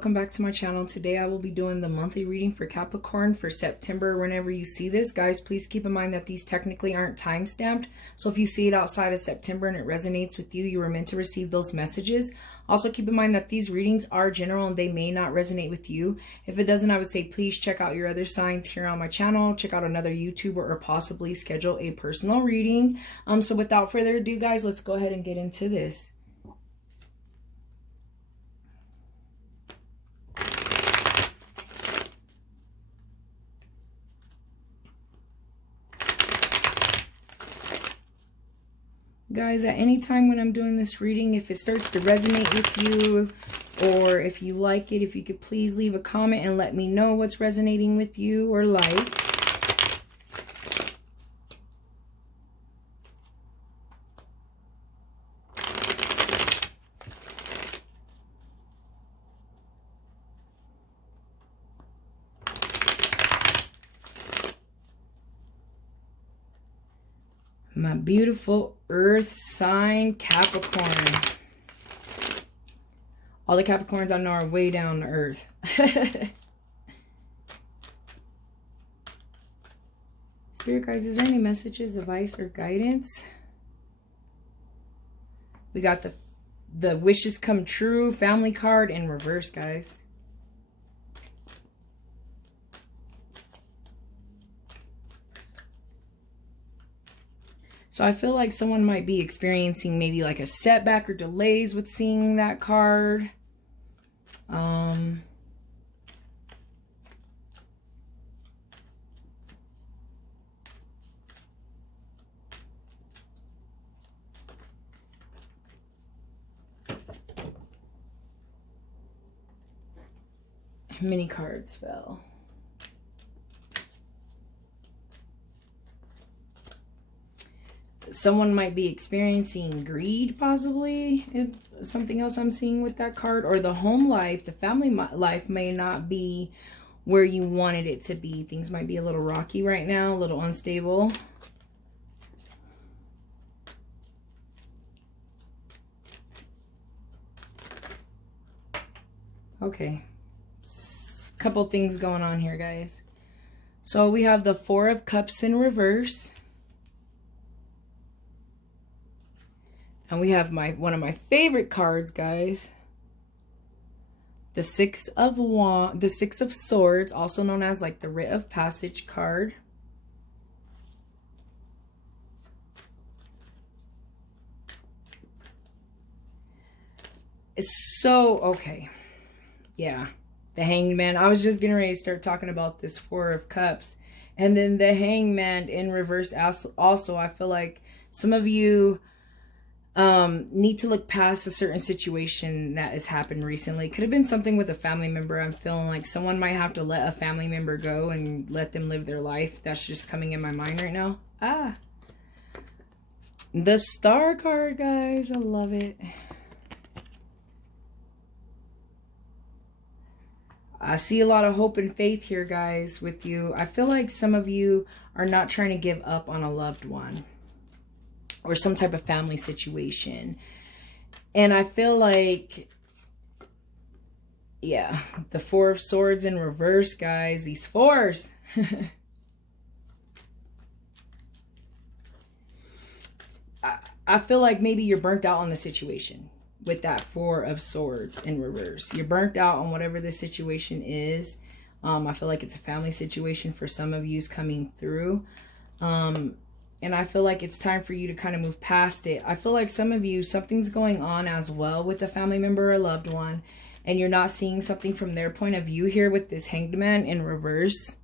welcome back to my channel. Today I will be doing the monthly reading for Capricorn for September. Whenever you see this, guys, please keep in mind that these technically aren't time stamped. So if you see it outside of September and it resonates with you, you were meant to receive those messages. Also keep in mind that these readings are general and they may not resonate with you. If it doesn't, I would say please check out your other signs here on my channel. Check out another YouTuber or possibly schedule a personal reading. So without further ado, guys, let's go ahead and get into this. Guys, at any time when I'm doing this reading, if it starts to resonate with you or if you like it, if you could please leave a comment and let me know what's resonating with you or like. My beautiful earth sign Capricorn. All the Capricorns I know are way down to earth. Spirit guides, is there any messages, advice, or guidance? We got the wishes come true family card in reverse, guys. So I feel like someone might be experiencing maybe like a setback or delays with seeing that card. Many cards fell. Someone might be experiencing greed, possibly. Something else I'm seeing with that card. Or the home life, the family life may not be where you wanted it to be. Things might be a little rocky right now, a little unstable. Okay. Couple things going on here, guys. So we have the Four of Cups in reverse. And we have one of my favorite cards, guys. The Six of Swords, also known as like the Writ of Passage card. So, okay. Yeah. The Hanged Man. I was just getting ready to start talking about this Four of Cups. And then the Hanged Man in reverse also, I feel like some of you need to look past a certain situation that has happened recently. Could have been something with a family member. I'm feeling like someone might have to let a family member go and let them live their life. That's just coming in my mind right now. The Star card, guys. I love it. I see a lot of hope and faith here, guys, with you. I feel like some of you are not trying to give up on a loved one or some type of family situation. And I feel like, yeah, the Four of Swords in reverse, guys. These fours. I feel like maybe you're burnt out on the situation with that Four of Swords in reverse. You're burnt out on whatever the situation is. I feel like it's a family situation for some of you's coming through. And I feel like it's time for you to kind of move past it. I feel like some of you, something's going on as well with a family member or a loved one. And you're not seeing something from their point of view here with this Hanged Man in reverse.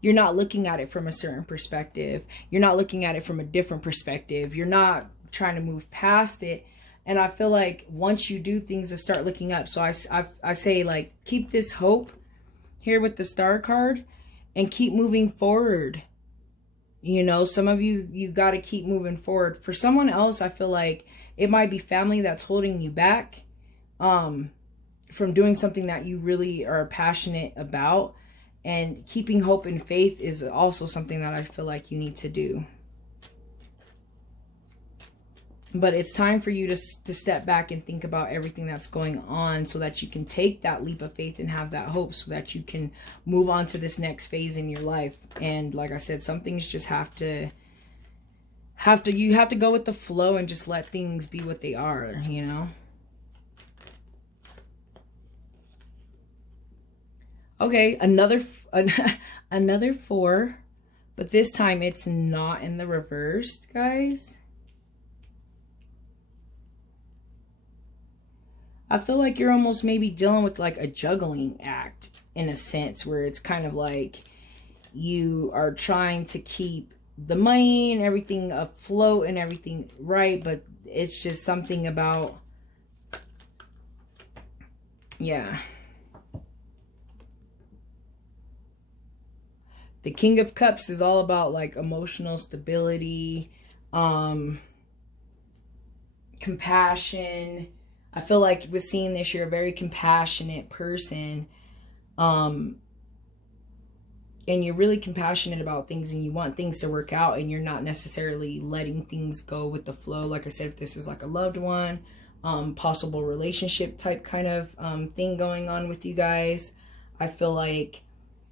You're not looking at it from a certain perspective. You're not looking at it from a different perspective. You're not trying to move past it. And I feel like once you do, things will start looking up. So I say, like, keep this hope here with the Star card and keep moving forward. You know, some of you got to keep moving forward. For someone else, I feel like it might be family that's holding you back from doing something that you really are passionate about. And keeping hope and faith is also something that I feel like you need to do. But it's time for you to step back and think about everything that's going on so that you can take that leap of faith and have that hope so that you can move on to this next phase in your life. And like I said, some things just you have to go with the flow and just let things be what they are, you know? Okay, another 4, but this time it's not in the reversed, guys. I feel like you're almost maybe dealing with like a juggling act in a sense, where it's kind of like you are trying to keep the money and everything afloat and everything right, but it's just something about, yeah. The King of Cups is all about like emotional stability, compassion. I feel like with seeing this, you're a very compassionate person. And you're really compassionate about things and you want things to work out, and you're not necessarily letting things go with the flow. Like I said, if this is like a loved one, possible relationship type kind of thing going on with you guys, I feel like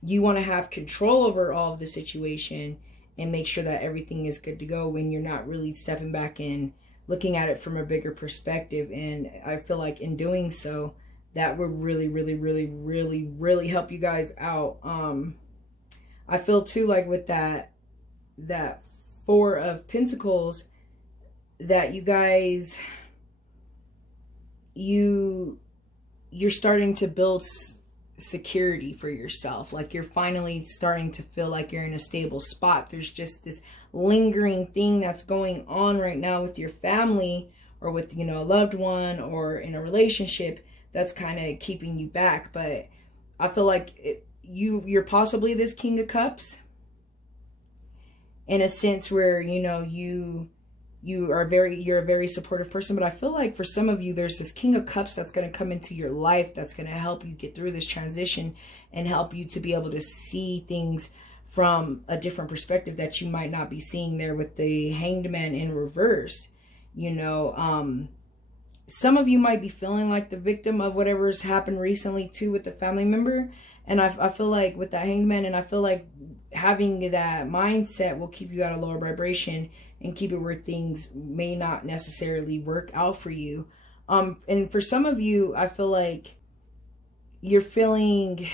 you want to have control over all of the situation and make sure that everything is good to go when you're not really stepping back and looking at it from a bigger perspective. And I feel like in doing so, that would really, really, really, really, really help you guys out. I feel too like with that 4 of Pentacles, that you guys, you're starting to build security for yourself. Like you're finally starting to feel like you're in a stable spot. There's just this lingering thing that's going on right now with your family, or with, you know, a loved one, or in a relationship that's kind of keeping you back. But I feel like you're possibly this King of Cups in a sense where, you know, you're a very supportive person. But I feel like for some of you, there's this King of Cups that's going to come into your life that's going to help you get through this transition and help you to be able to see things from a different perspective that you might not be seeing there with the Hanged Man in reverse. You know, some of you might be feeling like the victim of whatever has happened recently too with the family member. And I feel like with that Hanged Man, and I feel like having that mindset will keep you at a lower vibration and keep it where things may not necessarily work out for you. And for some of you, I feel like you're feeling,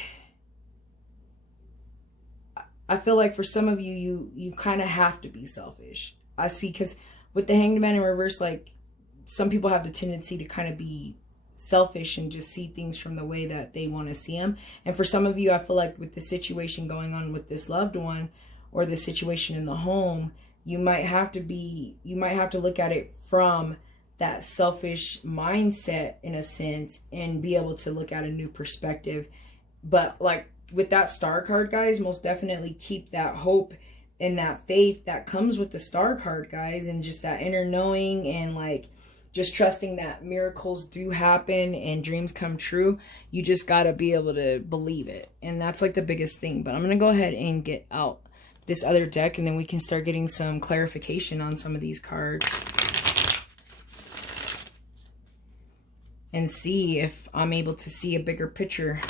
I feel like for some of you, you kind of have to be selfish. I see, because with the Hanged Man in reverse, like some people have the tendency to kind of be selfish and just see things from the way that they want to see them. And for some of you, I feel like with the situation going on with this loved one, or the situation in the home, you might have to look at it from that selfish mindset in a sense, and be able to look at a new perspective. But like with that Star card, guys, most definitely keep that hope and that faith that comes with the Star card, guys, and just that inner knowing, and like just trusting that miracles do happen and dreams come true. You just got to be able to believe it. And that's like the biggest thing. But I'm going to go ahead and get out this other deck, and then we can start getting some clarification on some of these cards and see if I'm able to see a bigger picture.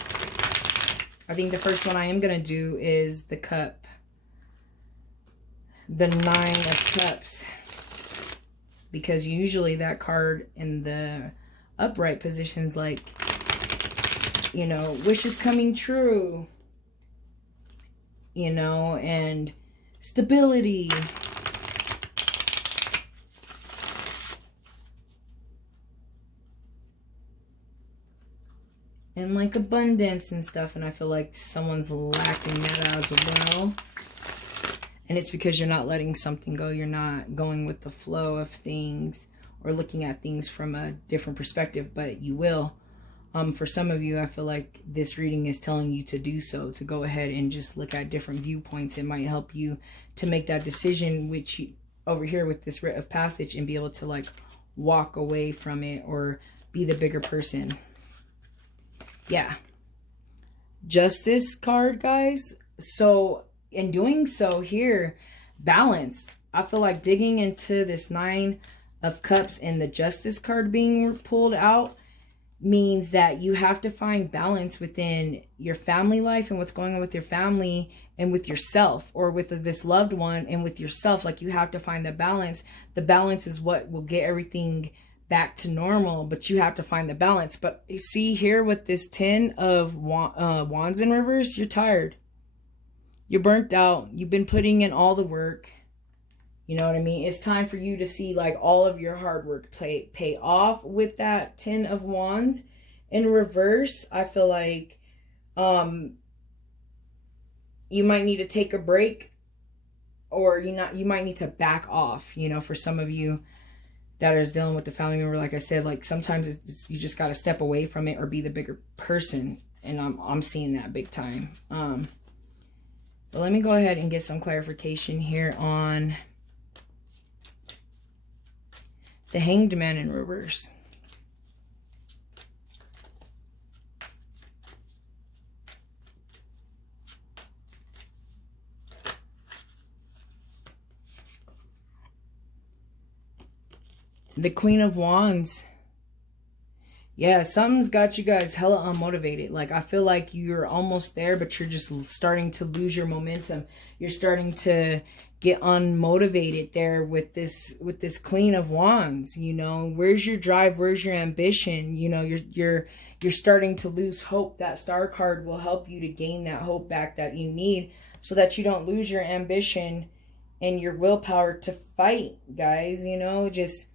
I think the first one I am going to do is the Cup. The 9 of Cups. Because usually that card in the upright positions, like, you know, wishes coming true, you know, and stability. And like abundance and stuff. And I feel like someone's lacking that as well. And it's because you're not letting something go. You're not going with the flow of things or looking at things from a different perspective, but you will. For some of you, I feel like this reading is telling you to do so, to go ahead and just look at different viewpoints. It might help you to make that decision, which you, over here with this Writ of Passage, and be able to like walk away from it or be the bigger person. Yeah. Justice card, guys. So in doing so here, balance. I feel like digging into this 9 of Cups and the Justice card being pulled out means that you have to find balance within your family life and what's going on with your family and with yourself, or with this loved one and with yourself. Like, you have to find the balance. The balance is what will get everything back to normal, but you have to find the balance. But you see here with this 10 of Wands in reverse, you're tired. You're burnt out. You've been putting in all the work. You know what I mean? It's time for you to see like all of your hard work pay off with that 10 of Wands in reverse. I feel like you might need to take a break, or you might need to back off, you know, for some of you that is dealing with the family member. Like I said, like sometimes you just got to step away from it or be the bigger person. And I'm seeing that big time. But let me go ahead and get some clarification here on the Hanged Man in reverse. The Queen of Wands. Yeah, something's got you guys hella unmotivated. Like, I feel like you're almost there, but you're just starting to lose your momentum. You're starting to get unmotivated there with this Queen of Wands. You know, where's your drive? Where's your ambition? You know, you're starting to lose hope. That Star card will help you to gain that hope back that you need, so that you don't lose your ambition and your willpower to fight, guys. You know, just...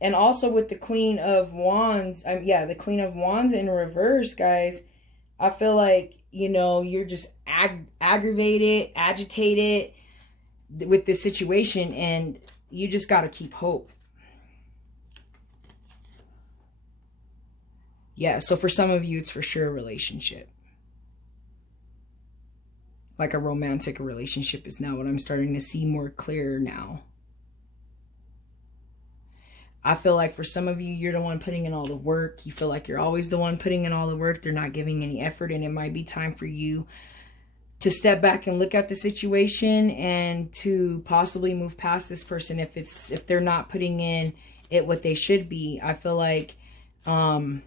And also with the Queen of Wands, the Queen of Wands in reverse, guys, I feel like, you know, you're just aggravated, agitated with this situation, and you just got to keep hope. Yeah, so for some of you, it's for sure a relationship. Like a romantic relationship is now what I'm starting to see more clear now. I feel like for some of you, you're the one putting in all the work. You feel like you're always the one putting in all the work. They're not giving any effort, and it might be time for you to step back and look at the situation and to possibly move past this person if they're not putting in it what they should be. I feel like you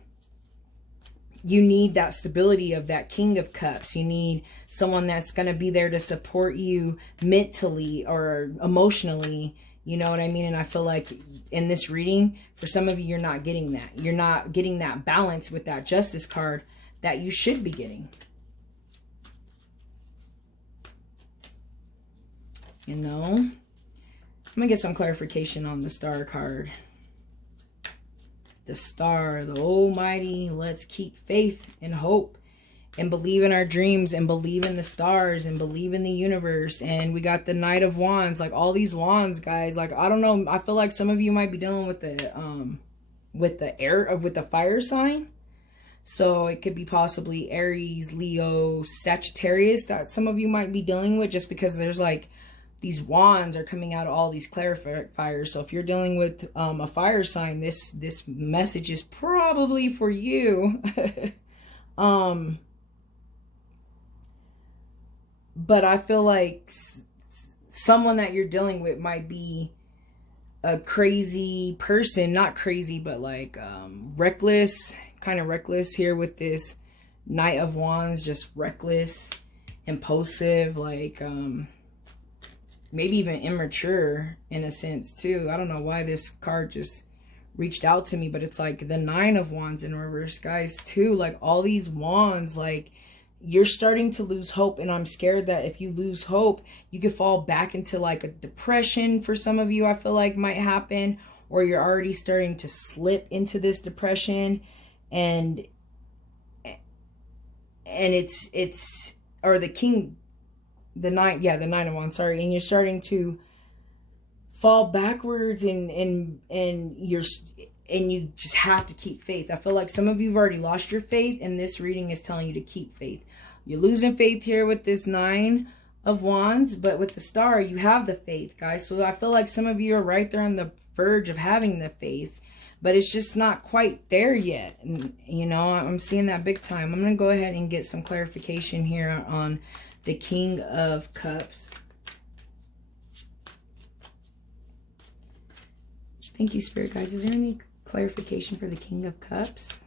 need that stability of that King of Cups. You need someone that's going to be there to support you mentally or emotionally. You know what I mean? And I feel like in this reading, for some of you, you're not getting that. You're not getting that balance with that Justice card that you should be getting. You know? I'm going to get some clarification on the Star card. The Star, the Almighty, let's keep faith and hope and believe in our dreams and believe in the stars and believe in the universe. And we got the Knight of Wands, like all these wands, guys. Like, I don't know. I feel like some of you might be dealing with the fire sign. So it could be possibly Aries, Leo, Sagittarius that some of you might be dealing with, just because there's like these wands are coming out of all these clarifiers. So if you're dealing with a fire sign, this message is probably for you. But I feel like someone that you're dealing with might be a crazy person. Not crazy, but like reckless. Kind of reckless here with this Knight of Wands. Just reckless, impulsive, like maybe even immature in a sense too. I don't know why this card just reached out to me, but it's like the Nine of Wands in reverse, guys, too. Like all these wands, like... You're starting to lose hope, and I'm scared that if you lose hope, you could fall back into like a depression. For some of you, I feel like might happen, or you're already starting to slip into this depression, and it's or the Nine of Wands, sorry, and you're starting to fall backwards, and you just have to keep faith. I feel like some of you have already lost your faith, and this reading is telling you to keep faith. You're losing faith here with this Nine of Wands, but with the Star, you have the faith, guys. So I feel like some of you are right there on the verge of having the faith, but it's just not quite there yet. And, you know, I'm seeing that big time. I'm going to go ahead and get some clarification here on the King of Cups. Thank you, Spirit Guides. Is there any clarification for the King of Cups?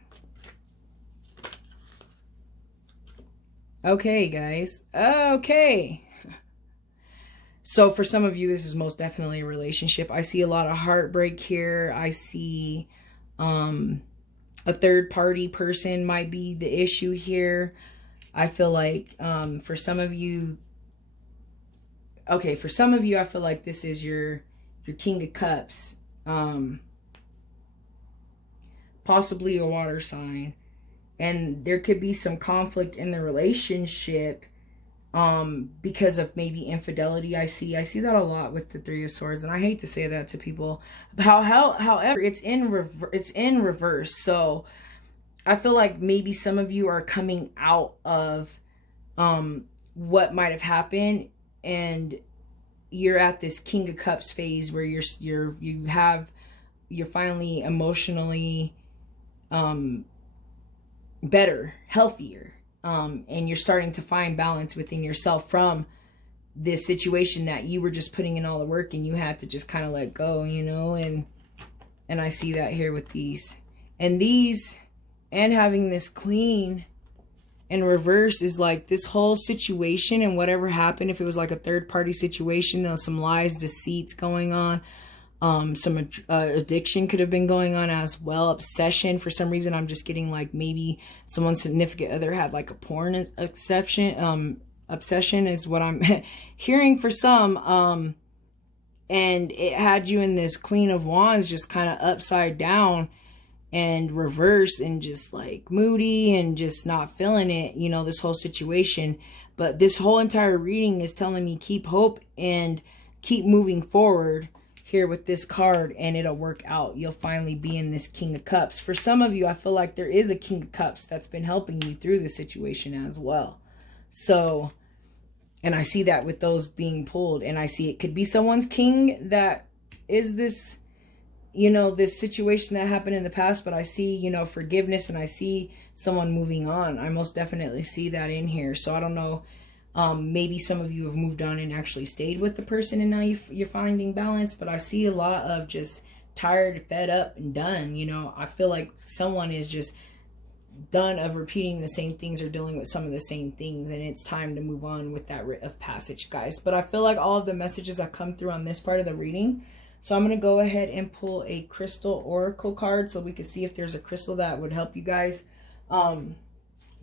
Okay, guys. Okay. So for some of you, this is most definitely a relationship. I see a lot of heartbreak here. I see a third party person might be the issue here. I feel like for some of you, okay, for some of you, I feel like this is your King of Cups. Possibly a water sign. And there could be some conflict in the relationship because of maybe infidelity. I see that a lot with the Three of Swords, and I hate to say that to people. However, it's in reverse. So I feel like maybe some of you are coming out of what might have happened, and you're at this King of Cups phase where you're finally emotionally better, healthier, and you're starting to find balance within yourself from this situation that you were just putting in all the work and you had to just kind of let go, you know. And I see that here with these and having this Queen in reverse is like this whole situation and whatever happened, if it was like a third party situation, some lies, deceits going on, some addiction could have been going on as well. Obsession. For some reason, I'm just getting like maybe someone's significant other had like a porn obsession is what I'm hearing for some. And it had you in this Queen of Wands just kind of upside down and reverse and just like moody and just not feeling it, you know, this whole situation. But this whole entire reading is telling me keep hope and keep moving forward here with this card, and it'll work out. You'll finally be in this King of Cups. For some of you, I feel like there is a King of Cups that's been helping you through the situation as well. So, and I see that with those being pulled, and I see it could be someone's king that is this, you know, this situation that happened in the past, but I see, you know, forgiveness, and I see someone moving on. I most definitely see that in here. So I don't know, maybe some of you have moved on and actually stayed with the person and now you're finding balance, but I see a lot of just tired, fed up, and done. You know, I feel like someone is just done of repeating the same things or dealing with some of the same things, and it's time to move on with that rite of passage, guys. But I feel like all of the messages that come through on this part of the reading, so I'm going to go ahead and pull a crystal oracle card so we can see if there's a crystal that would help you guys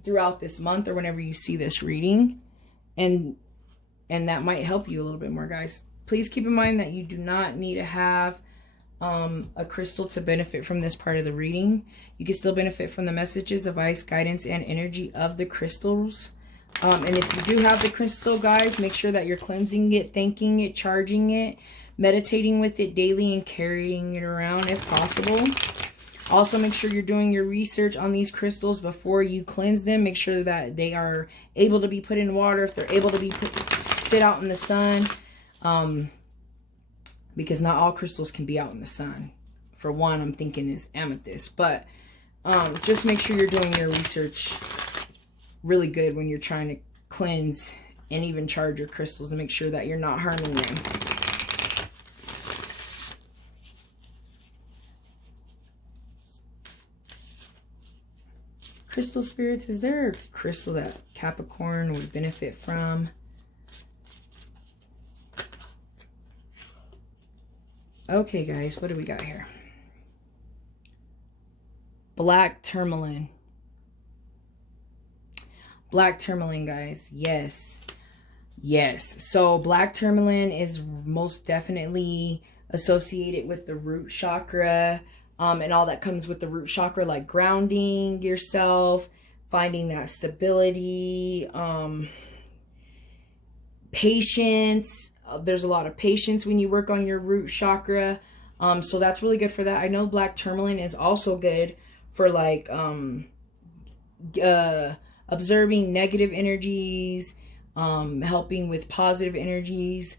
throughout this month or whenever you see this reading. And that might help you a little bit more, guys. Please keep in mind that you do not need to have a crystal to benefit from this part of the reading. You can still benefit from the messages, advice, guidance, and energy of the crystals. And if you do have the crystal, guys, make sure that you're cleansing it, thanking it, charging it, meditating with it daily, and carrying it around if possible. Also, make sure you're doing your research on these crystals before you cleanse them. Make sure that they are able to be put in water, if they're able to be sit out in the sun. Because not all crystals can be out in the sun. For one, I'm thinking is amethyst. But just make sure you're doing your research really good when you're trying to cleanse and even charge your crystals, and make sure that you're not harming them. Crystal spirits, is there a crystal that Capricorn would benefit from? Okay, guys, what do we got here? Black tourmaline. Black tourmaline, guys. Yes. Yes. So black tourmaline is most definitely associated with the root chakra. And all that comes with the root chakra, like grounding yourself, finding that stability, patience. There's a lot of patience when you work on your root chakra. So that's really good for that. I know black tourmaline is also good for like observing negative energies, helping with positive energies.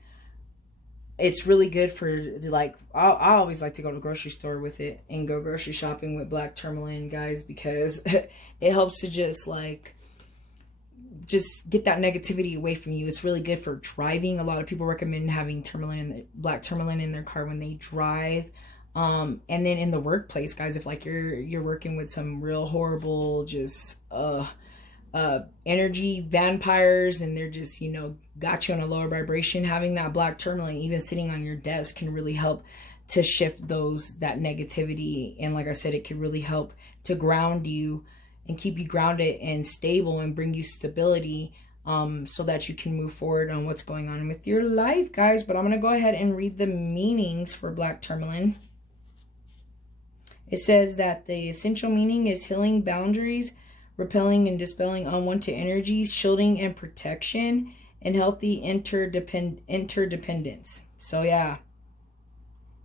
It's really good for, like, I always like to go to the grocery store with it and go grocery shopping with black tourmaline, guys, because it helps to just get that negativity away from you. It's really good for driving. A lot of people recommend having black tourmaline in their car when they drive. And then in the workplace, guys, if like you're working with some real horrible, just energy vampires, and they're just, you know, got you on a lower vibration, having that black tourmaline even sitting on your desk can really help to shift that negativity. And like I said, it can really help to ground you and keep you grounded and stable and bring you stability, so that you can move forward on what's going on with your life, guys. But I'm going to go ahead and read the meanings for black tourmaline. It says that the essential meaning is healing boundaries, repelling and dispelling unwanted energies, shielding and protection, and healthy interdependence. So yeah,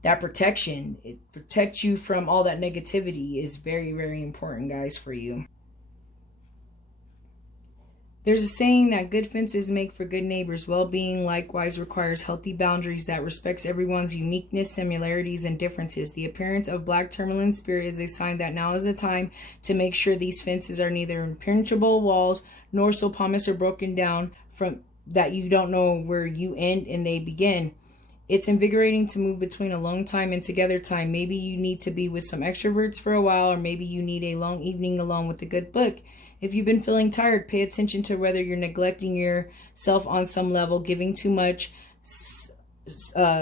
that protection, it protects you from all that negativity, is very, very important, guys, for you. There's a saying that good fences make for good neighbors. Well-being likewise requires healthy boundaries that respects everyone's uniqueness, similarities, and differences. The appearance of black tourmaline spirit is a sign that now is the time to make sure these fences are neither impenetrable walls nor so pompous or broken down from that you don't know where you end and they begin. It's invigorating to move between alone time and together time. Maybe you need to be with some extroverts for a while, or maybe you need a long evening alone with a good book. If you've been feeling tired, pay attention to whether you're neglecting yourself on some level, giving too much,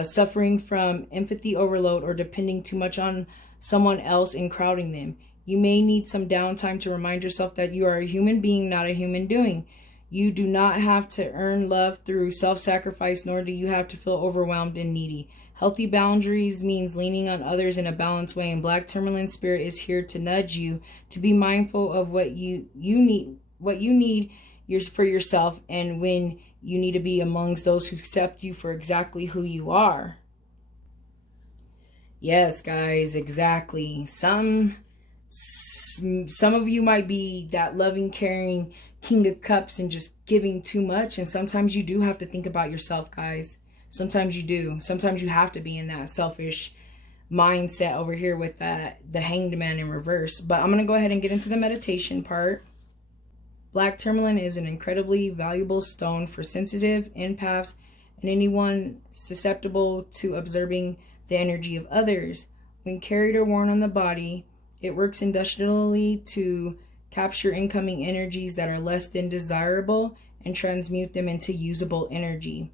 suffering from empathy overload, or depending too much on someone else and crowding them. You may need some downtime to remind yourself that you are a human being, not a human doing. You do not have to earn love through self-sacrifice, nor do you have to feel overwhelmed and needy. Healthy boundaries means leaning on others in a balanced way, and black tourmaline spirit is here to nudge you to be mindful of what you need for yourself, and when you need to be amongst those who accept you for exactly who you are. Yes, guys, exactly. Some of you might be that loving, caring King of Cups and just giving too much, and sometimes you do have to think about yourself, guys. Sometimes you do. Sometimes you have to be in that selfish mindset over here with the Hanged Man in reverse. But I'm going to go ahead and get into the meditation part. Black tourmaline is an incredibly valuable stone for sensitive, empaths, and anyone susceptible to observing the energy of others. When carried or worn on the body, it works industrially to capture incoming energies that are less than desirable and transmute them into usable energy.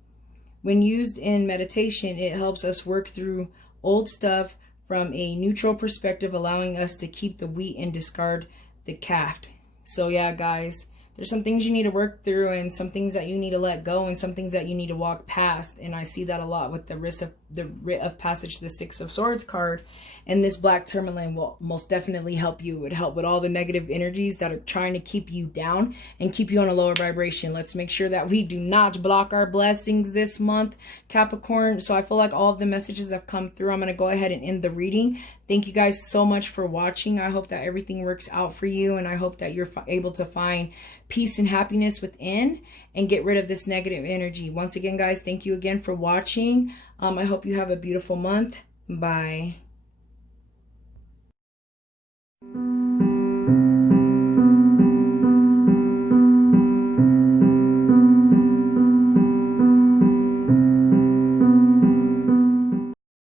When used in meditation, it helps us work through old stuff from a neutral perspective, allowing us to keep the wheat and discard the chaff. So yeah, guys, there's some things you need to work through, and some things that you need to let go, and some things that you need to walk past. And I see that a lot with the writ of passage, the Six of Swords card. And this black tourmaline will most definitely help you. It would help with all the negative energies that are trying to keep you down and keep you on a lower vibration. Let's make sure that we do not block our blessings this month, Capricorn. So I feel like all of the messages have come through. I'm going to go ahead and end the reading. Thank you guys so much for watching. I hope that everything works out for you, and I hope that you're able to find peace and happiness within and get rid of this negative energy. Once again, guys, thank you again for watching. I hope you have a beautiful month. Bye.